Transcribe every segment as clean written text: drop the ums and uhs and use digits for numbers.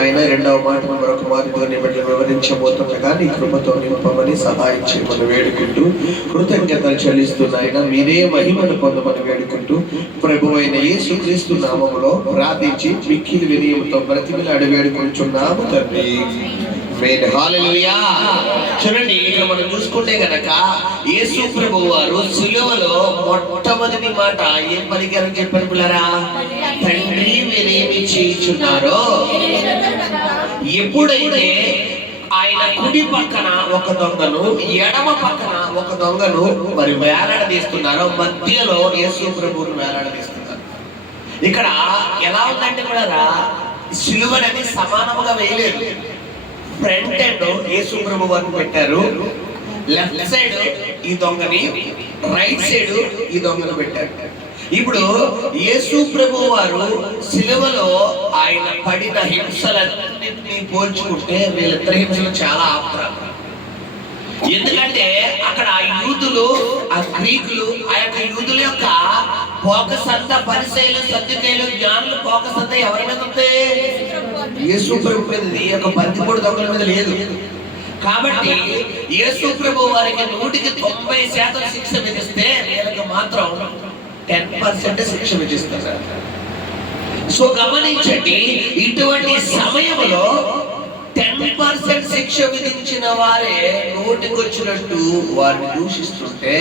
ఆయన రెండవ మాటను మరొక మాటతో నిబడి వివరించబోతుండగా నీ కృపతో నింపమని సహాయం చేయమని వేడుకుంటూ కృతజ్ఞతలు చెల్లిస్తున్నాయన మీరే మహిమను పొందమని వేడుకుంటూ ప్రభువైన యేసుక్రీస్తు నామములో ప్రార్థించి మిక్కిలి వినయముతో బ్రతిమిలాడి వేడుకుంటున్నాము తండ్రి. హల్లెలూయా. చూడండి, ఇక్కడ మనం చూసుకుంటే గనక యేసు ప్రభువు వారు సిలువలో మొట్టమొదటి మాట ఏం పలికారని చెప్పారు పిల్లరా? తండ్రి మీరేమి చేయుచున్నారో. ఎప్పుడైతే ఆయన కుడి పక్కన ఒక దొంగను, ఎడమ పక్కన ఒక దొంగను మరి వేలాడదీస్తున్నారో, మధ్యలో యేసు ప్రభువును వేలాడదీస్తున్నారు. ఇక్కడ ఎలా ఉందంటే కూడా సిలువనని సమానముగా వేయలేదు. ఫ్రంట్ ఎండ్ యేసు ప్రభు వారిని పెట్టారు, లెఫ్ట్ సైడ్ ఈ దొంగని, రైట్ సైడ్ ఈ దొంగను పెట్టారు. ఇప్పుడు యేసు ప్రభు వారు సిలువలో ఆయన పడిన హింసలన్నింటినీ పోల్చుకుంటే వీళ్ళిద్దరి హింసలు చాలా ఆపుతారు. ఎందుకంటే అక్కడ యూదులు, ఆ గ్రీకులు, ఆ యొక్క యూదుల యొక్క ఫోకస్ అంతా పరిసయ్యులు, సద్దుకయ్యులు, జ్ఞానులు ఫోకస్ అంతా ఎవరి మీద ఉంది? యేసు ప్రభు మీద. ఈ యొక్క బంతిపోటు దొంగల మీద లేదు. కాబట్టి యేసు ప్రభు వారికి 100% శిక్ష విధిస్తే వీళ్ళకి మాత్రం 10% శిక్ష విధిస్తారు. సో గమనించండి, ఇటువంటి సమయంలో 10% శిక్ష విధించిన వారే నోటికొచ్చినట్టు వారిని దూషిస్తుంటే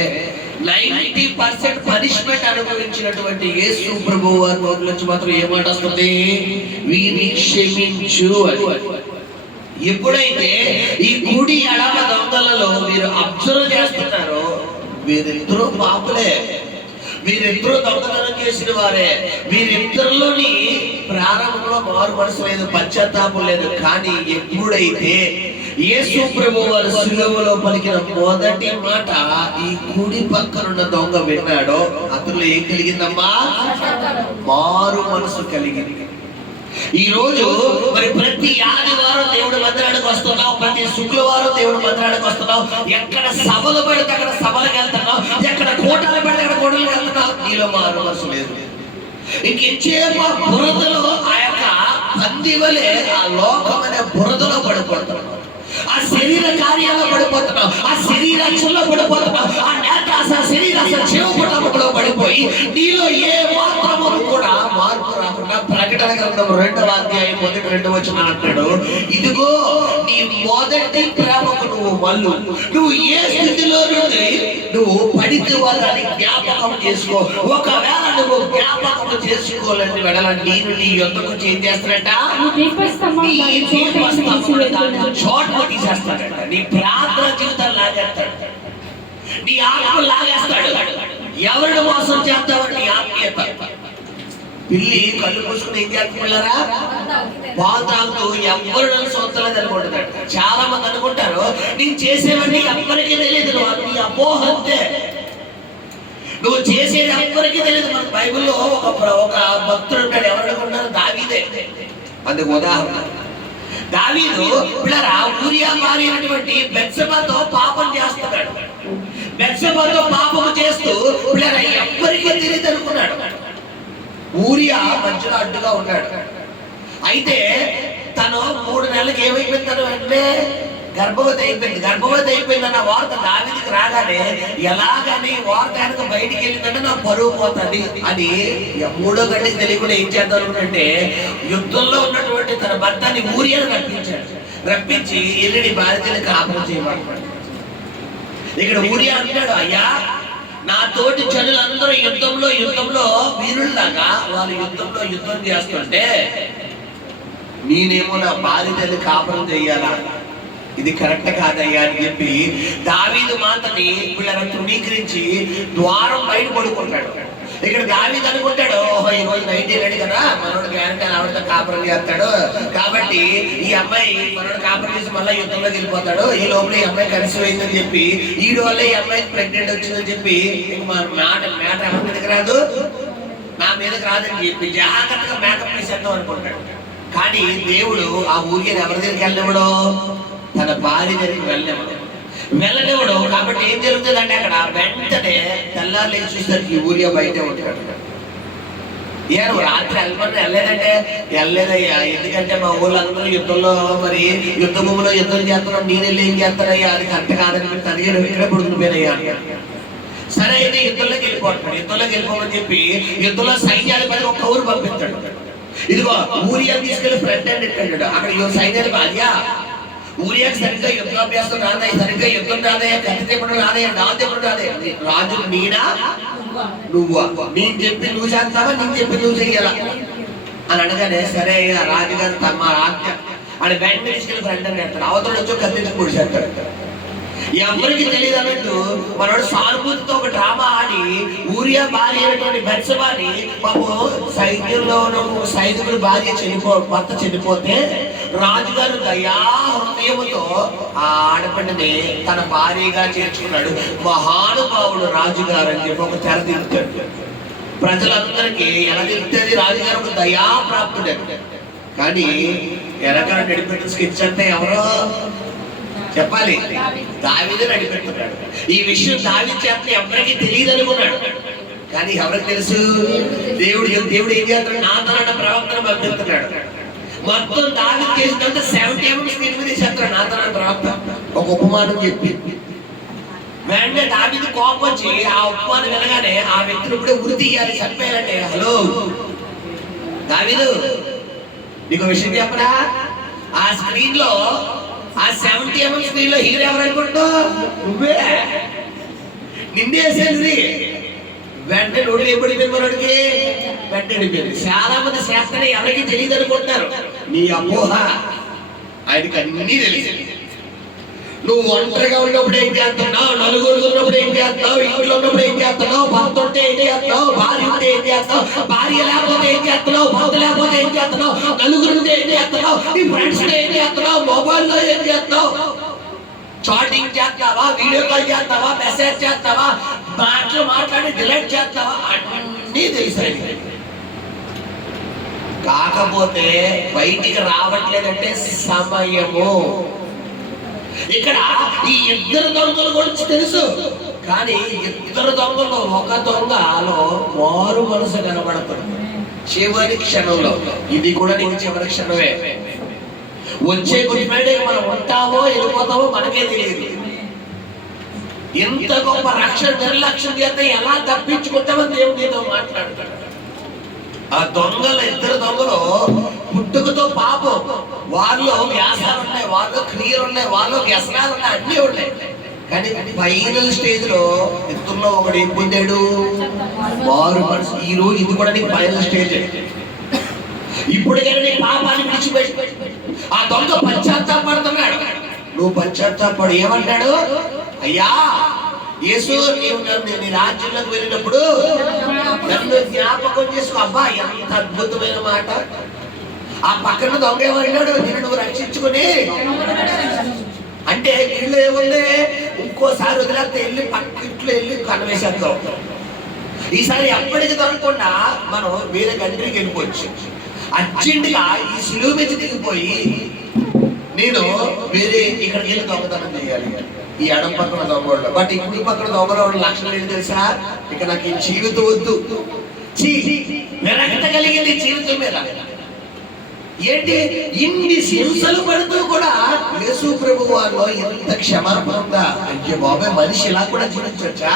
90% పనిష్మెంట్ అనుభవించినటువంటి యేసు ప్రభువు వారి నోటి నుంచి మాత్రం ఏ మాట వస్తుంది? వీరిని క్షమించు అని. ఎప్పుడైతే ఈ కుడి ఎడమ దొంగలలో మీరు అబ్జర్వ్ చేస్తున్నారో, వీరిద్దరూ పాపులే, వీరిద్దరూ దొంగతనం చేసిన వారే, వీరిద్దరిలోని ప్రారంభంలో మారు మనసు లేదు, పశ్చాత్తాపం లేదు. కానీ ఎప్పుడైతే యేసు ప్రభువు వారు సిలువలో పలికిన మొదటి మాట ఈ కుడి పక్కనున్న దొంగ విన్నాడో, అతనిలో ఏం కలిగిందమ్మా? మారు మనసు కలిగింది. ఈ రోజు మరి ప్రతి ఆదివారం దేవుడి మందిరానికి వస్తున్నావు, ప్రతి శుక్రవారం దేవుడి మందిరానికి వస్తున్నావు, ఎక్కడ సభలు పెడితే అక్కడ సభలకు వెళ్తున్నావు, ఎక్కడ కోటలు పెడితే అక్కడ కోటలకు వెళ్తున్నావు. నీలో మారు మనసు లేదు. ఇంకేమో బురదలో ఆ యొక్క పంది వలె ఆ లోకం అనే బురదలో పడిపోతున్నావు, ఆ శరీర కార్యాల్లో పడిపోతున్నావు, ఆ శరీరాక్షల్లో పడిపోతున్నావు, ఆ నేత్రాస శరీరాస జీవపటములో పడిపోయి నీలో ఏ మాత్రము కూడా మార్పు రాకుండా ప్రకటన గ్రంథం 2వ అధ్యాయం 1-2 వచనం అంటాడు, ఇదిగో నీ మొదటి ప్రేమకు నువ్వు మల్లు. నువ్వు ఏ స్థితిలో నుండి నువ్వు పడితే వాళ్ళని జ్ఞాపకం చేసుకో. ఒకవేళ నువ్వు జ్ఞాపకం చేసుకోవాలని వెడల నేను నీ యొద్దకు ఏం చేస్తానంట? చోట తీసేస్తాడంట. నీ ప్రార్థన జీవితాన్ని లాగేస్తాడు, నీ ఆత్మ లాగేస్తాడు. ఎవరిని మోసం చేస్తావని నీ ఆత్మీయత. పిల్లి కళ్ళు పూసుకుని ఏం చేస్తున్నారా? పాలు తాగుతూ ఎవరు సొంతలేదు అనుకుంటున్నాడు. చాలా మంది అనుకుంటారు నేను చేసేవన్నీ ఎవ్వరికీ తెలియదు, నీ అపోహ అంతే. నువ్వు చేసేది ఎవ్వరికీ తెలియదు. మన బైబిల్లో ఒక భక్తుడు ఉంటాడు, ఎవరు అనుకుంటారు? దావీదే. అందుకు ఉదాహరణ, దావీదు పిల్లరా ఊరియా మారినటువంటి బెత్షెబాతో పాపం చేస్తున్నాడు. బెత్షెబాతో పాపం చేస్తూ పిల్లరా ఎవ్వరికీ తెలియదు అనుకున్నాడు. ఊరియా మధ్యలో అడ్డుగా ఉన్నాడు. అయితే తను 3 నెలలకు ఏమైపోయింది? తను వెంటనే గర్భవతి అయిపోయింది. గర్భవతి అయిపోయిందన్న వార్త దావీదుకి రాగానే ఎలాగని వార్త కనుక బయటికి వెళ్ళిందంటే నా పరువు పోతుంది అని 3వ గంటకి తెలియకుండా ఏం చేద్దాం అనుకుంటే యుద్ధంలో ఉన్నటువంటి తన భర్తని ఊరియాను రప్పించి ఎల్లుడి భార్యని కాపురం చేయబడ్డాడు. ఇక్కడ ఊరియా అంటాడు, అయ్యా నా తోటి జనులందరూ యుద్ధంలో వీరుల్లాగా వాళ్ళు యుద్ధం చేస్తుంటే నేనేమో నా భార్యని కాపురం చేయాలా? ఇది కరెక్ట్ కాదయ్యా అని చెప్పి దావీదు మాటని వీళ్ళని తృణీకరించి ద్వారం బయట పడుకుంటాడు. ఇక్కడ దావీదు అనుకుంటాడు, ఈ రోజు నైట్ రెడీ కదా, మనోడు గ్యారంటీ ఆవిడతో కాపురం చేస్తాడు కాబట్టి ఈ అమ్మాయి మనోడు కాపురం చేసి మళ్ళీ యుద్ధంలోకి వెళ్ళిపోతాడు, ఈ లోపల ఈ అమ్మాయి కలిసి పోయిందని చెప్పి ఈడు వల్ల ఈ అమ్మాయికి ప్రెగ్నెంట్ వచ్చిందని చెప్పి మా మ్యాట ఎవరి మీదకి రాదు, నా మీదకి రాదని చెప్పి జాగ్రత్తగా మేకప్ చేసేద్దాం అనుకుంటాడు. కానీ దేవుడు ఆ ఊరిని ఎవరి దగ్గరికి వెళ్ళినప్పుడు తన భార్య దగ్గరికి వెళ్ళనివ్వడు. కాబట్టి ఏం జరుగుతుంది అంటే అక్కడ వెంటనే తెల్లారు చూసరికి ఊరియా బయటే ఉంటాడు. నువ్వు రాత్రి వెళ్ళలేదంటే వెళ్ళలేదయ్యా, ఎందుకంటే మా ఊళ్ళందరూ యుద్ధంలో మరి యుద్ధ భూమిలో యుద్ధం చేస్తున్నాం, నేను వెళ్ళి ఏం చేస్తానయ్యా, అది కరెక్ట్ కాదని చెప్పి తదిగా ఇక్కడే పడుకునిపోయినయ్యా. సరే అయితే యుద్ధంలోకి వెళ్ళిపోతున్నాడు. యుద్ధంలోకి వెళ్ళిపోమని చెప్పి యుద్ధంలో సైన్యాధిపతి ఒక ఊరు పంపిస్తాడు. ఇదిగో ఊరియా తీసుకెళ్లి ఫ్రంట్ హ్యాండ్ పెట్టాడు. అక్కడ సైన్యాధిపతి అదియా ఊరియాకి సరిగ్గా యుద్ధాభ్యాసం రాదయ్య, సరిగ్గా యుద్ధం రాదయ్యా, కత్తి తిప్పడం రాదయ్యా, డాల్ తిప్పడం రాదే, రాజు నీడా నువ్వా, నేను చెప్పి నువ్వు చేస్తావా, నేను చెప్పి నువ్వు చెయ్యాలా అని అనగానే సరే అయ్యా రాజుగారు తమ రాజ్య అని వెంటనే తీసుకెళ్ళి ఫ్రంట్ హ్యాండ్ పెడతాడు. అవతల వచ్చి కత్తి పొడి చేస్తాడు. ఎవరికి తెలియదు అన్నట్టు మనోడు సానుభూతితో ఒక డ్రామా ఆడి ఊరియా భార్య అయినటువంటి బెత్షెబాని సైన్యంలో సైనికుడు భార్య భర్త చనిపోతే రాజుగారు దయా హృదయముతో ఆ ఆడపడిని తన భార్యగా చేర్చుకున్నాడు. మహానుభావుడు రాజుగారు అని చెప్పి ఒక తెర దిగుతాడు. ప్రజలందరికీ ఎలా దిగుతుంది, రాజుగారు ఒక దయాప్రాప్తుడే. కానీ ఎనకర నడిపెట్టిన స్కెచ్ అంటే ఎవరో చెప్పాలి, దావీదే నడిపెట్టుకున్నాడు. ఈ విషయం దావీదు చేత ఎవరికి తెలియదు అనుకున్నాడు. కానీ ఎవరికి తెలుసు, దేవుడు ఏం చేస్తాడు, నాతోనన్న ప్రవక్తను పంపిస్తున్నాడు. మొత్తం దావీదు చేసినంత 70 స్క్రీన్ మీద చేస్తాడు నాతోనన్న ప్రవక్త ఒక ఉపమానం చెప్పి. వెంటనే దావీదు కోపం వచ్చి ఆ ఉపమానం వినగానే ఆ వ్యక్తిని కూడా ఉరి తీయాలి, చనిపోయాలంటే, హలో దావీదు నీకు విషయం చెప్పరా, ఆ స్క్రీన్ లో ఆ 70 స్క్రీన్ లో హీరో ఎవరు అనుకుంటావు, నువ్వే, నిన్నే వేసేది. వెంటనే నోడు ఏపడిపోయింది, మనోడికి వెంటనే అడిపోయింది. చాలా మంది శాస్త్రం ఎవరికి తెలియదు అనుకుంటారు. నీ అపోహ, ఆయనకి అన్నీ తెలియదు. నువ్వు ఒంటరిగా ఉన్నప్పుడు ఏం చేస్తున్నావు, నలుగురు ఉన్నప్పుడు ఏం చేస్తావు, ఇంట్లో ఉన్నప్పుడు ఏం చేస్తున్నావు, భర్త ఉంటే ఏం చేస్తావు, భార్య ఉంటే ఏం చేస్తావు, భార్య లేకపోతే ఏం చేస్తున్నావు, భర్త లేకపోతే ఏం చేస్తున్నావు, నలుగురు ఉంటే ఏం చేస్తున్నావు, నీ ఫ్రెండ్స్ ఏం చేస్తున్నావు, మొబైల్లో ఏం చేస్తావు, చాటింగ్ చేస్తావా, వీడియో కాల్ చేస్తావా, మెసేజ్ చేస్తావా, మాట్లాడి డిలీట్ చేస్తావా, అన్నీ తెలుసాయి. కాకపోతే బయటికి రావట్లేదంటే సమయము. ఇక్కడ ఈ ఇద్దరు దొంగల గురించి తెలుసు, కానీ ఇద్దరు దొంగలు ఒక దొంగలో మారు మనసు కనబడుతుంది చివరి క్షణంలో. ఇది కూడా నీకు చివరి క్షణమే. వచ్చే గుడ్ ఫ్రైడే మనం ఉంటామో వెళ్ళిపోతామో మనకే తెలియదు. ఇంత గొప్ప రక్షణ నిర్లక్ష్యం చేస్తే ఎలా తప్పించుకుంటామని దేవుడు నీతో మాట్లాడతాడు. ఆ దొంగలు ఇద్దరు దొంగలు పుట్టుకతో పాపం, వాళ్ళు వ్యాసాలు ఉన్నాయి, వాళ్ళు క్రియలు ఉన్నాయి, వాళ్ళు వ్యసనాలు ఉన్నాయి, అన్నీ ఉన్నాయి. కానీ ఫైనల్ స్టేజ్ లో ఇద్దరులో ఒకడు ఏం పొందాడు, మారు మనసు. ఈ రోజు ఇది కూడా నీకు ఫైనల్ స్టేజ్. ఇప్పటికైనా నీ పాపాన్ని విడిచిపెట్టి ఆ దొంగ పశ్చాత్తాపడుతున్నాడు. నువ్వు పశ్చాత్తాపడు. ఏమంటాడు, అయ్యా యేసు నీవు నీ రాజ్యంలోకి వెళ్ళినప్పుడు నన్ను జ్ఞాపకం చేసుకో. అబ్బా ఎంత అద్భుతమైన మాట. ఆ పక్కన దొంగ ఏమన్నాడు, నేను నువ్వు రక్షించుకుని అంటే ఇల్లు ఏముంది, ఇంకోసారి వదిలేస్తే వెళ్ళి పక్కింట్లో వెళ్ళి కనవేసేద్దాం. ఈసారి ఎప్పటికీ దొరకకుండా మనం వేరే కంట్రీకి వెళ్ళిపోవచ్చు. అర్జెంటుగా ఈ సిలువ మీద దిగిపోయి నేను వేరే ఇక్కడికి వెళ్ళి దొంగతనం చేయాలి. ఈ ఎడం పక్కన దొంగలు, బట్ ఈ కుడి పక్కన దొంగలో లక్షణం ఏంటి తెలుసా, ఇక నాకు ఈ జీవితం వద్దు, విరక్త కలిగింది జీవితం మీద. ఏంటి ఇన్ని హింసలు పడుతూ కూడా యేసు ప్రభు వారిలో ఎంత క్షమాపణ ఉందా. అయ్యో బాబాయ్, మనిషి ఇలా కూడా జీవించవచ్చా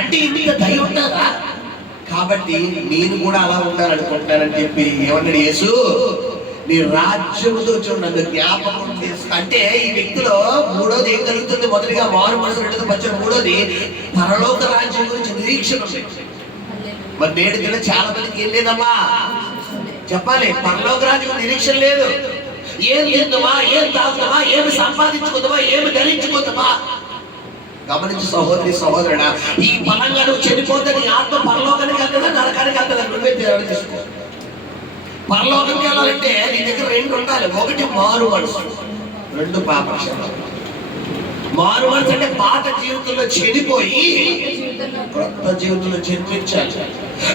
అంటే ఇంత దయ ఉంటుందా. కాబట్టి నేను కూడా అలా ఉండాలనుకుంటున్నానని చెప్పి ఏమన్నాడు యేసు, నీ రాజ్యముతో నన్ను జ్ఞాపకం చేస్తా. అంటే ఈ వ్యక్తిలో మూడోది ఏం కలుగుతుంది, మొదటిగా మారు మనసు, రెండోది పచ్చని, మూడోది పరలోక రాజ్యం గురించి నిరీక్షణ ఉంది. మరి నేడు దిన చాలా మందికి ఏం లేదమ్మా చెప్పాలి, పరలోక రాజ్యం నిరీక్షణ లేదు. ఏం తిందామా, ఏం తాగుతామా, ఏమి సంపాదించుకుందామా, ఏమి ధరించుకుందామా. గమనించు సహోదరి సహోదరుడా, ఈ పరంగా నువ్వు చనిపోతే నీ ఆత్మ పరలోకానికి వెళ్తుందా నరకానికి వెళ్తుందా నువ్వే తీసుకో. పరలోకానికి వెళ్ళాలంటే నీ దగ్గర రెండు ఉండాలి. ఒకటి మారు మనసు, రెండు పాపక్షేమాలు. మారు మనసు అంటే పాత జీవితంలో చెడిపోయి కొత్త జీవితంలో జన్మించాలి.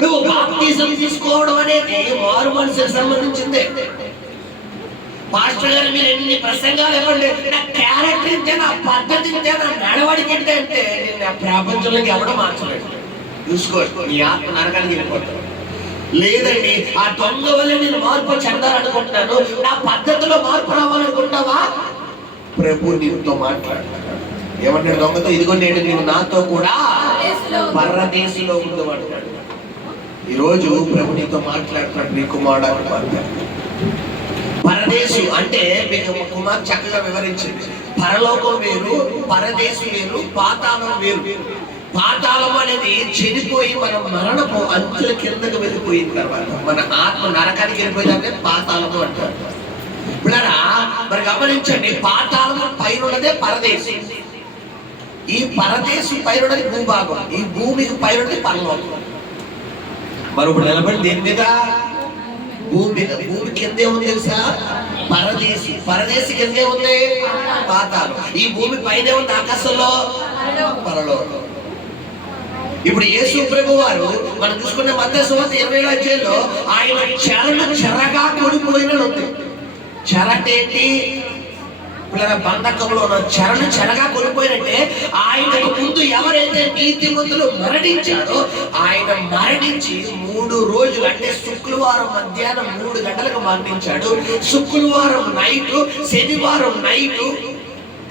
నువ్వు బాప్తిజం తీసుకోవడం అనేది మారు మనసుకు సంబంధించిందే. పాస్టర్ గారు మీరు ఎన్ని ప్రసంగాలు ఇవ్వండి, నా క్యారెక్టర్ ఇంతే, నా పద్ధతి ఇంతే, నా నడవడికి ఇంతే అంటే నేను ప్రపంచంలోకి ఎవడో మార్చలేదు. చూసుకో, నీ ఆత్మ నరకానికి వెళ్ళిపోతావు. లేదండి, ఆ దొంగ వల్ల నేను మార్పు చెందాలనుకుంటున్నాను, నా పద్ధతిలో మార్పు రావాలనుకుంటావా? ప్రభు నీతో మాట్లాడుతున్నాడు. ఏమంటాడు దొంగతో? ఇదిగో నేను నీవు నాతో కూడా పరదేశంలో ఉండమంటాడు. ఈరోజు ప్రభు నీతో మాట్లాడుతున్నాడు. నీ కుమారుడు పరదేశు అంటే మీకు కుమార్ చక్కగా వివరించింది. పరలోకం వేరు, పరదేశం వేరు, పాతాళం వేరు. పాతాళం అనేది చనిపోయి మన మరణపు అంచుల కిందకు వెళ్ళిపోయిన తర్వాత మన ఆత్మ నరకానికి వెళ్ళిపోయిందంటే పాతాళము అంటారు. పిల్లరా మరి గమనించండి, పాతాళము పైనున్నదే పరదేశం. ఈ పరదేశం పైనున్నది భూభాగం, ఈ భూమికి పైనున్నది పరలోకం. మరి ఇప్పుడు నిలబడి దేని మీద? భూమి మీద. భూమి కిందే ఉంది తెలుసా? పరదేశి. పరదేశి కిందే ఉంది పాతాళం. ఈ భూమి పైనే ఉంది ఆకాశంలో పరలోకం. ఇప్పుడు యేసు ప్రభు వారు మనం చూసుకున్న మత్తయి సువార్త 20వ అధ్యాయంలో ఆయన చెరను చెరగా కొనిపోయిన ఉంది. చెర అంటే ఏంటి? పిల్లల బంధకంలో ఉన్న చెరను చెరగా కొనిపోయినట్టే ఆయనకు ముందు ఎవరైతే నీతిమంతులు మరణించాడో ఆయన మరణించి 3 రోజులు అంటే శుక్రవారం మధ్యాహ్నం 3 గంటలకు మరణించాడు. శుక్రవారం నైటు, శనివారం నైటు,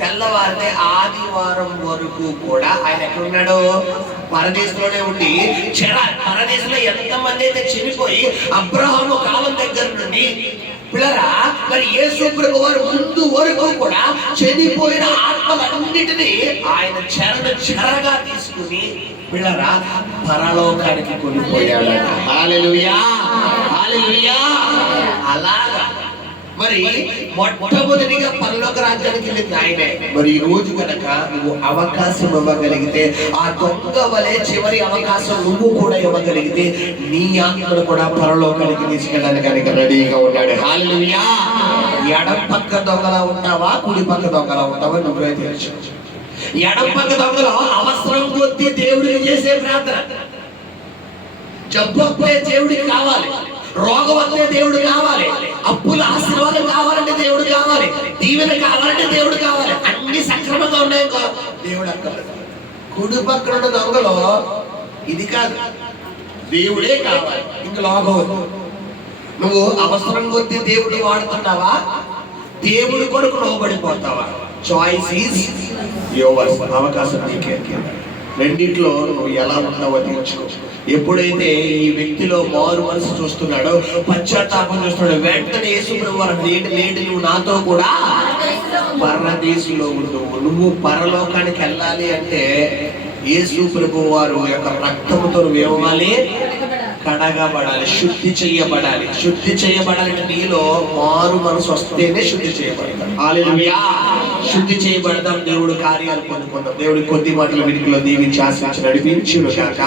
తెల్లవారితే ఆదివారం వరకు కూడా ఆయన ఎక్కడున్నాడు? పరదేశంలోనే ఉండి పరదేశంలో ఎంతమంది అయితే చనిపోయి అబ్రహాము కాలం దగ్గర నుండి పిల్లరా మరి యేసు ప్రభు వారు ముందు వరకు కూడా చనిపోయిన ఆత్మలన్నిటినీ ఆయన చెరగా తీసుకుని పిల్లరా పరలోకానికి కొనిపోయాడు. హల్లెలూయా, హల్లెలూయా. అలాగా మరి మొట్టమొదటిగా పరలోక రాజ్యానికి వెళ్ళింది ఆయనే. మరి ఈ రోజు కనుక నువ్వు అవకాశం ఇవ్వగలిగితే, ఆ దొంగ వలె చివరి అవకాశం నువ్వు కూడా ఇవ్వగలిగితే నీ ఆత్మను కూడా పరలోకానికి తీసుకెళ్ళడానికి రెడీగా ఉన్నాడు. హల్లెలూయా. ఎడం పక్క దొంగలా ఉంటావా, కుడి పక్క దొంగలా ఉంటావా నువ్వే తెలుసు. ఎడం పక్క దొంగలో అవసరం కొద్దీ దేవుడికి చేసే ప్రార్థన. జబ్బు వస్తే దేవుడికి కావాలి, రోగం వస్తే దేవుడు కావాలి, అప్పుల ఆశీర్వాదం కావాలంటే దేవుడు కావాలి, దీవెన కావాలంటే దేవుడు కావాలి, అన్ని సక్రమంగా ఉన్నాయో దేవుడు అక్కర్లేదు. కుడి పక్కన దొంగలో ఇది కాదు, దేవుడే కావాలి, ఇంక లోకం. నువ్వు అవసరం కొద్దీ దేవుడు వాడుతున్నావా, దేవుడు కొరకు లోబడిపోతావా? Choice is yours. అవకాశం నీకే. రెండిట్లో నువ్వు ఎలా ఉన్నావో తెలుసుకో. ఎప్పుడైతే ఈ వ్యక్తిలో మారు మనసు చూస్తున్నాడో, పశ్చాత్తాపం చూస్తున్నాడో, వెంటనే యేసు ప్రభు వారు నేటి నువ్వు నాతో కూడా పరదేశంలో ఉండు. నువ్వు పరలోకానికి వెళ్ళాలి అంటే యేసు ప్రభు వారు యొక్క రక్తముతో నువ్వు ఏమవ్వాలి? కడగబడాలి, శుద్ధి చేయబడాలి. శుద్ధి చేయబడాలంటే నీలో మారు మనసు వస్తేనే శుద్ధి చేయబడతాం. హల్లెలూయా. శుద్ధి చేయబడతాం, దేవుడు కార్యాలు పొందుకుందాం. దేవుడి కొద్ది మాటల వెనుకలో దీవించి ఆశించి నడిపించును గాక.